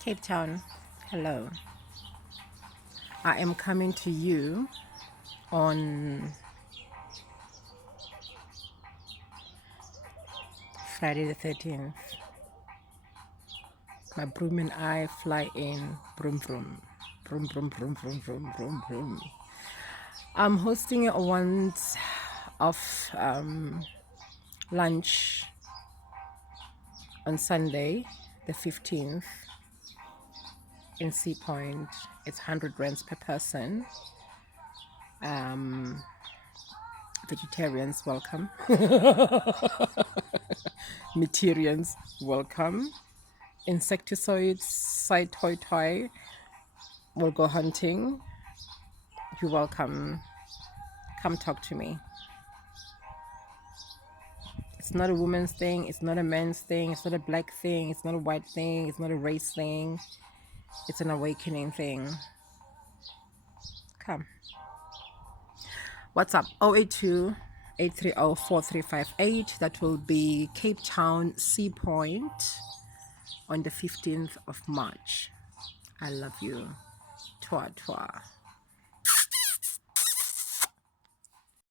Cape Town, hello. I am coming to you on Friday the 13th. My broom and I fly in. Broom, broom. Broom, broom, broom, broom, broom, broom, broom. I'm hosting a once off lunch on Sunday, the 15th, in Sea Point. It's 100 rands per person. Vegetarians welcome. Meterians welcome. Insectoids, side toy, will go hunting. You're welcome. Come talk to me. It's not a woman's thing. It's not a man's thing. It's not a black thing. It's not a white thing. It's not a race thing. It's an awakening thing. Come. What's up? 082 830 4358. That will be Cape Town, Sea Point on the 15th of March. I love you. Twa twa.